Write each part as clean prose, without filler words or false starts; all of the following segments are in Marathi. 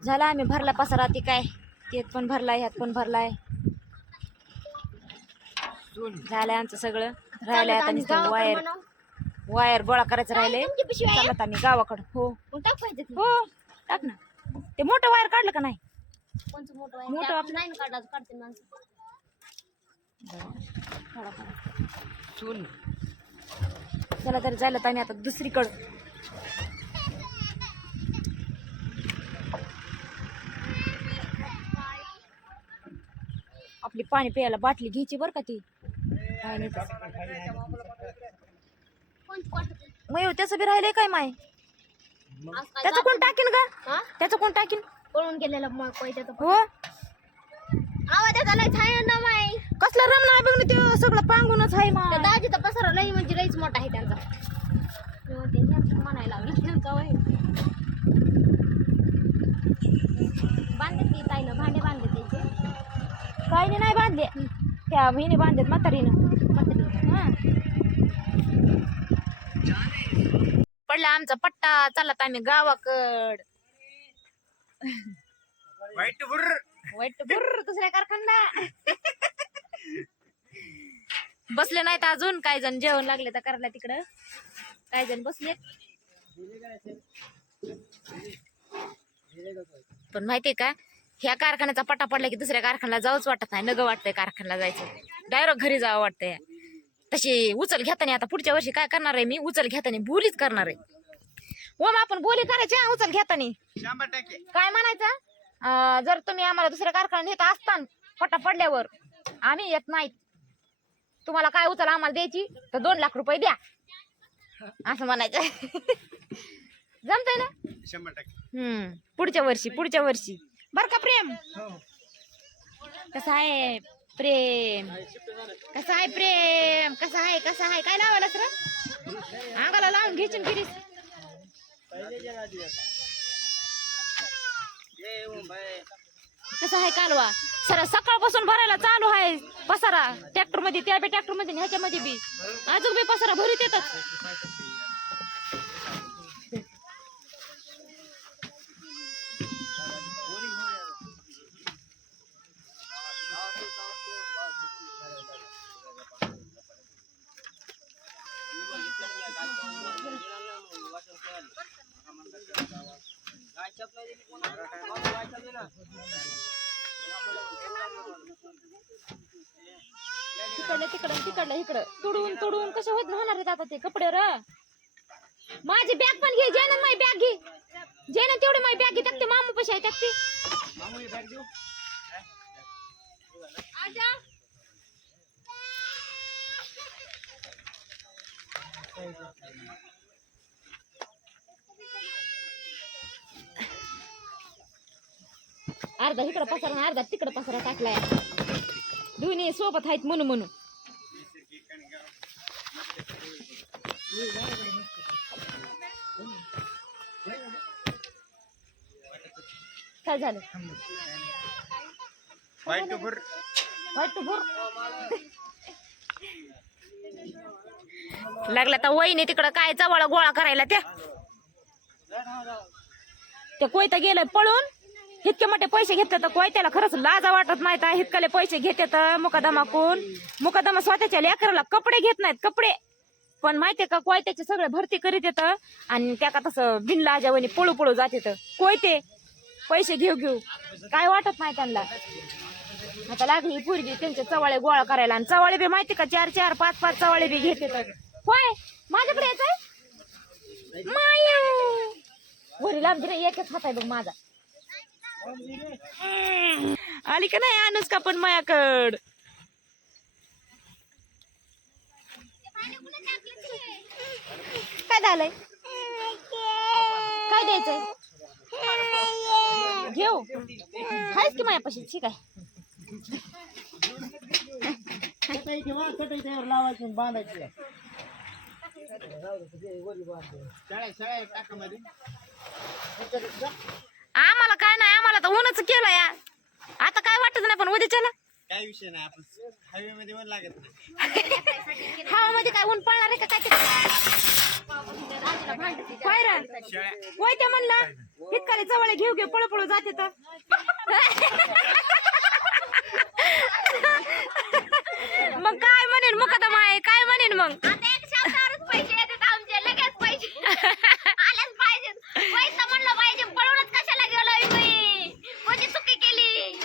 झाला आम्ही भरला पसारा ती काय ते पण भरलाय ह्यात पण भरलाय झालंय आमचं सगळं राहिलंय आता नुसतं वायर गोळा करायचं राहिले चालत आम्ही गावाकडं हो हो टाक ना ते मोठं वायर काढलं का नाही मोठं आपलं नाही काढते चला तर जायला तर आम्ही आता दुसरीकडं आपली पाणी प्यायला बाटली घ्यायची बरं का ती मग त्याचं बी राहिलंय काय माय त्याचं कोण टाकीन का त्याचं कोण टाकीन पळून गेलेला मग हो कसला रम नाही बघ ना ते सगळं पांगूनच आहे मग दाजीचा पसारा लई म्हणजे लईच मोठा आहे त्यांचा म्हणायला बांधले ती ताईनं भांडे बांधले त्याचे काही नाही बांधले त्या बहिणी बांधलेत म्हातारीनं पडला आमचा पट्टा चालत आम्ही गावाकड वाईट बुर्र दुसऱ्या कारखान्याला बसले नाहीत अजून काही जण जेवण लागले तर करायला तिकडं काही जण बसलेत पण माहितीये का ह्या कारखान्याचा पट्टा पडला की दुसऱ्या कारखान्याला जाऊच वाटत नाही नग वाटतंय कारखान्याला जायचं डायरेक्ट घरी जावं वाटतंय तशी उचल घेताना आता पुढच्या वर्षी काय करणार आहे मी उचल घेताना बोलीच करणार आहे मग आपण बोली करायची उचल घेताना काय म्हणायचं जर तुम्ही आम्हाला दुसऱ्या कारखान्यात नेत असताना पट्टा पडल्यावर आम्ही येत नाहीत तुम्हाला काय उचल आम्हाला द्यायची तर 2 लाख रुपये द्या असं म्हणायचं जमतंय ना 100% पुढच्या वर्षी बर का प्रेम कसं आहे प्रेम कसं आहे प्रेम कसं आहे काय लावायला सर अंगाला लावून घ्यायची गिरीस कसं आहे कालवा सर सकाळपासून भरायला चालू आहे पसारा ट्रॅक्टर मध्ये त्या बी ट्रॅक्टर मध्ये ह्याच्यामध्ये बी अजून बी पसारा भरीत येतात तिकडलं इकडं तुडून कसे होणार आहेत आता ते कपडे र माझी बॅग पण घे जेन माझी बॅग घे जेन तेवढी माझी बॅग घे टाकते मामू पशी आहे टाकते अर्धा इकडं पसारा अर्धा तिकडं पसारा टाकलाय दोन्ही सोबत आहेत म्हणून काय झालं वाईट बुर लागला तर वहिनी तिकडं काय चवळा गोळा करायला त्या कोयता गेलं पळून इतके मोठे पैसे घेतात कोयत्याला खरंच लाजा वाटत नाहीत इतकले पैसे घेतात मुकादमा स्वतःच्या लेकराला कपडे घेत नाहीत कपडे पण माहितीये का कोयत्याचे सगळे भरती करीत येत आणि त्या का तसं बिनलाजावणी पळू जात येत कोयते पैसे घेऊ काय वाटत नाही त्यांना आता लागली पोरगी त्यांचे चवाळे गोळा करायला आणि चवाळे बी माहिती का 4 5 चवाळे बी घेत येतात होय माझ्याकडे यायचंय माय वरील आमची एकच हात आहे बघ माझा आली का नाही अनुष्का पण मायाकड काय झालंय काय द्यायचंय घेऊ हायच की मायापाशी ठीक आहे लावायची बांधायची आम्हाला काय नाही आम्हाला तर ऊनच केलं या आता काय वाटत नाही पण उद्या चला विषय नाही, आपण हायवे मध्ये ऊन लागत नाही. हवामध्ये काय ऊन पडणार आहे का काय वय ते म्हणलं हितकाली जवळ घेऊ घेऊ पळू पळू जाते तर मग काय म्हणेन मुकदम आहे काय म्हणेन मग पैसे येतात आमचे लगेच पैसे आलेच पाहिजे पैसा म्हणलं पाहिजे पळूनच कशाला गेलोय मी कोणी चुकी केली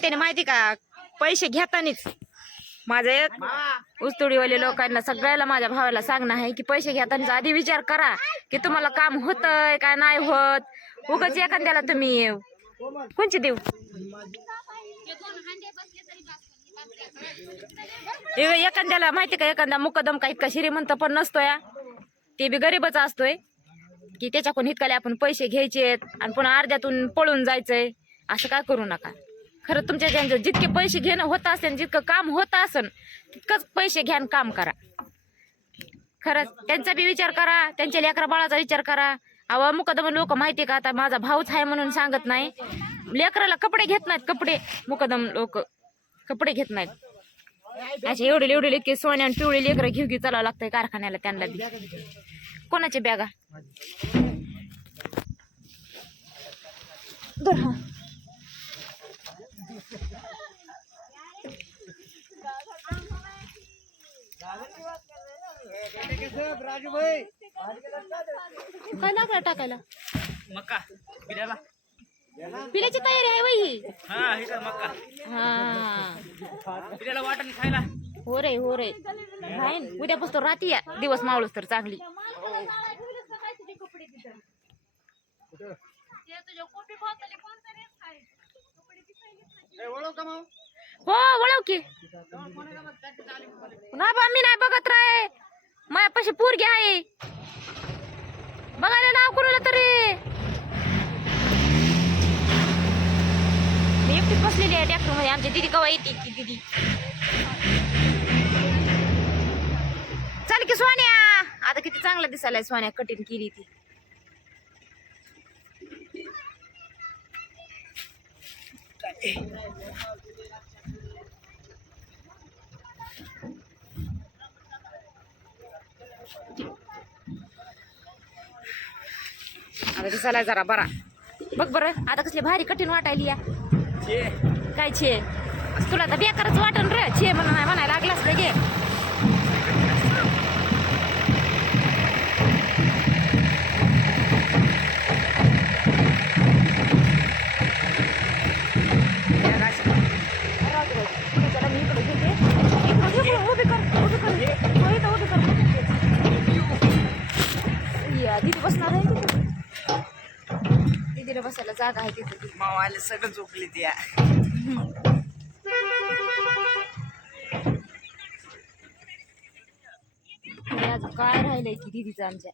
त्याने माहिती का पैसे घेतानीच माझं एक ऊसतोडीवाले लोकांना सगळ्याला माझ्या भावाला सांगणं आहे की पैसे घेताना आधी विचार करा की तुम्हाला काम होतंय काय नाही होत उगाच एखाद्याला तुम्ही कोणची देऊ एखाद्याला माहिती का एखादा मुकदम का इतका श्रीमंत पण नसतोय ते बी गरीबच असतोय की त्याच्याकडून इतकाले आपण पैसे घ्यायचे आणि पुन्हा अर्ध्यातून पळून जायचंय असं काय करू नका खरं तुमच्या ज्यांचं जितके पैसे घेणं होत असेल जितकं काम होत असेल तितकंच पैसे घ्या काम करा खरंच त्यांचा बी विचार करा त्यांच्या लेकरा बाळाचा विचार करा अहो मुकदम लोक माहिती का आता माझा भाऊच आहे म्हणून सांगत नाही लेकराला कपडे घेत नाहीत कपडे मुकदम लोक कपडे घेत नाहीत असे एवढे इतके सोने आणि पिवळे लेकरं घेऊ चालावं लागतंय कारखान्याला त्यांना बी कोणाच्या बॅगा काय लागला टाकायला मक्का पिल्याला पिल्याची तयारी आहे वही हा हे का मक्का हा पिल्याला वाटण खायला हो रे नाही उद्यापासून रात्री या दिवस मावळूस तर चांगली हो वळव की ना बा मी नाही बघत राहे माझ्यापाशी पोरगी आहे बघायला नाव कोणाला तरी मी एकटीच बसलेली आहे ट्रॅक्टर मध्ये आमची दिदी कवा येते की दिदी चाल की सोन्या आता किती चांगला दिसायला सोन्या कठीण केली ती आता दिसायला जरा बरा बघ बरं आता कसली भारी कठीण वाटायली या काय छे तुला तर बेकारच वाटण रे छे म्हणायला लागलास लगे दीदी बसणार आहे दीदीला बसायला जागा आहे तिथे मावाले सगळं झोपली ती आज काय राहिलंय की दीदीचं आमच्या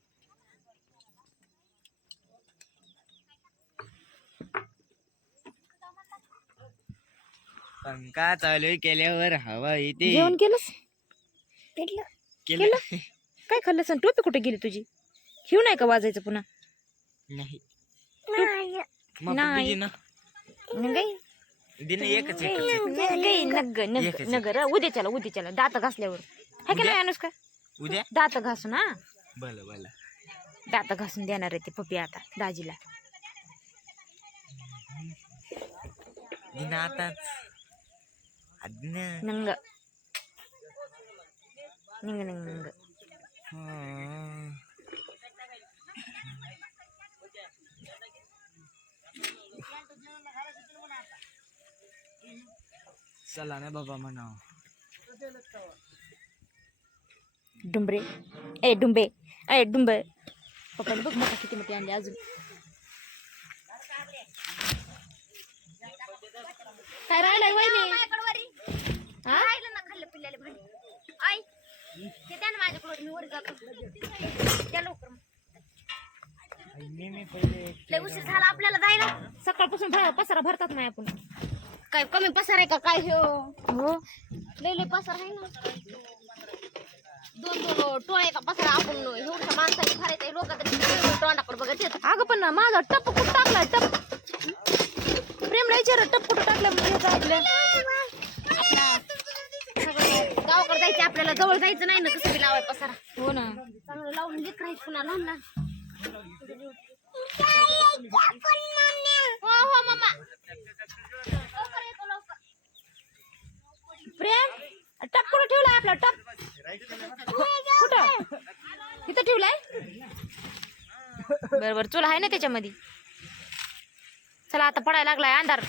पंखा चालू केल्यावर हवा येते जेवण केलंस केलं काय खाल्लंस आणि टोपी कुठे गेली तुझी हिव नाही का वाजायचं पुन्हा नाही नाही नगर उद्याच्याला दात घासल्यावर हाय का नाही अनुष्का उद्या दात घासून हा भलं दात घासून देणार आहे ते पप्पी आता दाजीला आताच नंग नंग चला ना बाबा म्हणाव डुंबरे पप्पाने बघ मोठा किती मोठी आणली अजून काय राहिलंय वहिनी खाल्लं पिल्ल्याला भांडी आई ते द्या ना माझ्याकडून मी वर जातो त्या लवकर लय उशीर झाला आपल्याला जायला सकाळपासून पसारा भरतात नाही आपण काय कमी पसार आहे का काय हो लय पसार आहे ना दोन टोळे का पसारा आपण एवढ्या माणसाने भरायचं लोक तरी तोंडाकडे बघत येत अगं पण माझा टप कुठं टाकलाय टप प्रेमला विचार टप कुठं टाकलं म्हणजे आपल्या गावाकडे जायचं आपल्याला जवळ जायचं नाही ना कसं बी लावाय पसारा हो ना चांगलं लावून लेकरायचं पुन्हा लहान लहान हो हो मम्मा लवकर येतो लवकर प्रेम टप कुठं ठेवलाय आपला टप कुठं इथं ठेवलाय बरोबर चुला आहे ना त्याच्यामध्ये चला आता पडायला लागलाय अंधार